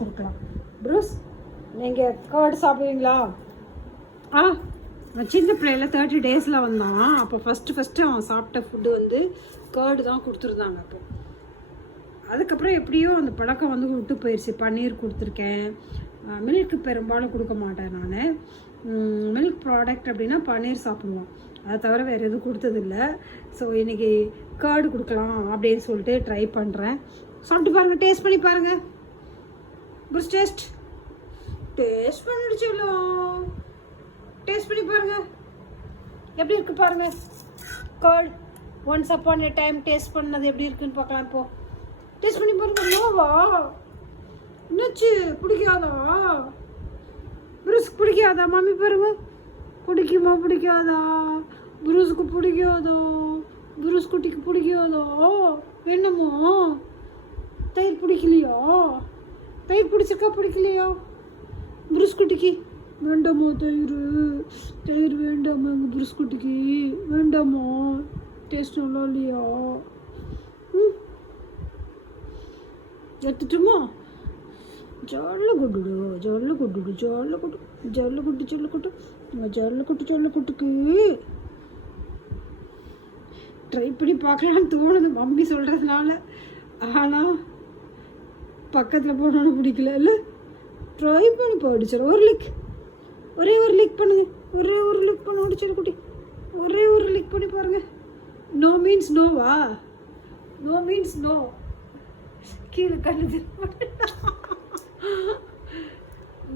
கொடுக்கலாம். ப்ரூஸ், நீங்கள் கர்டு சாப்பிடுவீங்களா? சின்ன பிள்ளையில் 30 டேஸில் வந்தான். அப்போ ஃபஸ்ட்டு அவன் சாப்பிட்ட ஃபுட்டு வந்து கர்டு தான் கொடுத்துருந்தாங்க. அப்போ அதுக்கப்புறம் எப்படியோ அந்த பழக்கம் வந்து விட்டு போயிடுச்சு. பன்னீர் கொடுத்துருக்கேன். மில்க்கு பெரும்பாலும் கொடுக்க மாட்டேன் நான். மில்க் ப்ராடக்ட் அப்படின்னா பன்னீர் சாப்பிடுவான். அதை தவிர வேறு எதுவும் கொடுத்ததில்லை. ஸோ இன்றைக்கி கர்டு கொடுக்கலாம் அப்படின்னு சொல்லிட்டு ட்ரை பண்ணுறேன். சாப்பிட்டு பாருங்கள், டேஸ்ட் பண்ணி பாருங்கள். Bruce taste பண்ணிடுச்சுல்லோ. டேஸ்ட் பண்ணி பாருங்கள், எப்படி இருக்குது பாருங்கள். Curd once upon a time taste பண்ணது எப்படி இருக்குன்னு பார்க்கலாம். இப்போது டேஸ்ட் பண்ணி பாருங்கள். நோவா என்னாச்சு? பிடிக்காதா? ப்ரூஸ்க்கு பிடிக்காதா? மம்மி பாருங்க, பிடிக்குமா பிடிக்காதா? ப்ரூஸுக்கு பிடிக்காதோ? ப்ரூஸ் குட்டிக்கு பிடிக்காதோ? என்னமோ தயிர் பிடிக்கலையா? தயிர் பிடிச்சிருக்கா பிடிக்கலையா? ப்ரூஸ் குட்டிக்கு வேண்டாமா தயிர் வேண்டாமா? எங்கள் ப்ரூஸ் குட்டிக்கு வேண்டாமா? டேஸ்ட் நல்லா இல்லையா? எடுத்துட்டுமா? ஜல்ல கொட்டுடு ஜல்லுக்குட்டுக்கு ட்ரை பண்ணி பார்க்கலான்னு தோணுது மம்மி சொல்கிறதுனால. ஆனால் பக்கத்தில் போனோன்னு பிடிக்கல. இல்லை, ட்ரை பண்ணி போயிடுச்சு. ஒரே ஒரு லிக் பண்ணுங்க. ஒரே ஒரு லிக் பண்ண முடிச்சு குட்டி. ஒரே ஒரு லிக் பண்ணி பாருங்க. நோ மீன்ஸ் நோவா? No means no. கீழே கண்ணுது.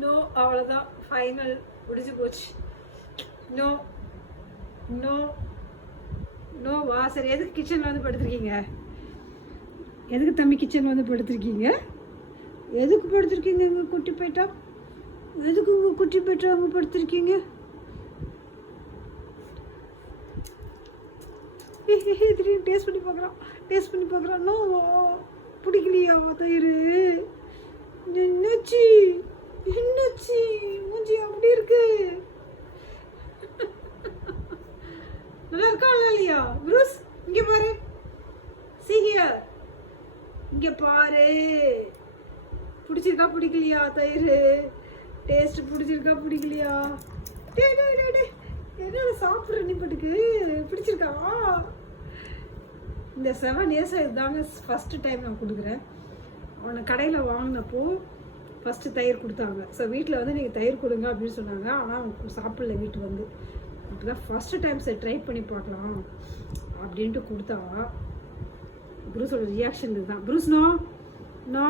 நோ, அவ்வளோதான், ஃபைனல், முடிஞ்சு போச்சு. நோ நோ நோவா? சரி, எதுக்கு கிச்சனில் வந்து படுத்துருக்கீங்க? எதுக்கு தம்பி கிச்சனில் வந்து படுத்துருக்கீங்க? எதுக்கு படுத்துருக்கீங்க? இங்கே குட்டி போயிட்டா எதுக்கு உங்கள் குட்டி போயிட்டா அங்கே படுத்துருக்கீங்க? திடீர்னு டேஸ்ட் பண்ணி பார்க்குறான். நோவா? பிடிக்கலையா தயிர்? என்னாச்சு மூஞ்சி அப்படி இருக்கு? நல்லா இருக்கா இல்லையா? ப்ரூஸ், இங்க பாரு. See here. இங்க பாரு. பிடிச்சிருக்கா பிடிக்கலையா தயிர்? டேஸ்ட் பிடிச்சிருக்கா பிடிக்கலையா? என்னோட சாப்பிட்ற நீ பட்டுக்கு பிடிச்சிருக்கா? இந்த 7 years இதுதாங்க ஃபஸ்ட்டு டைம் நான் கொடுக்குறேன். அவனை கடையில் வாங்கினப்போ ஃபஸ்ட்டு தயிர் கொடுத்தாங்க. ஸோ வீட்டில் வந்து நீங்கள் தயிர் கொடுங்க அப்படின்னு சொன்னாங்க. ஆனால் அவங்க சாப்பிடல வீட்டுக்கு வந்து. அப்போ தான் ஃபஸ்ட்டு டைம் சரி ட்ரை பண்ணி பார்க்கலாம் அப்படின்ட்டு கொடுத்தா. ப்ரூஸோட ரியாக்ஷன் இதுதான். Bruce, no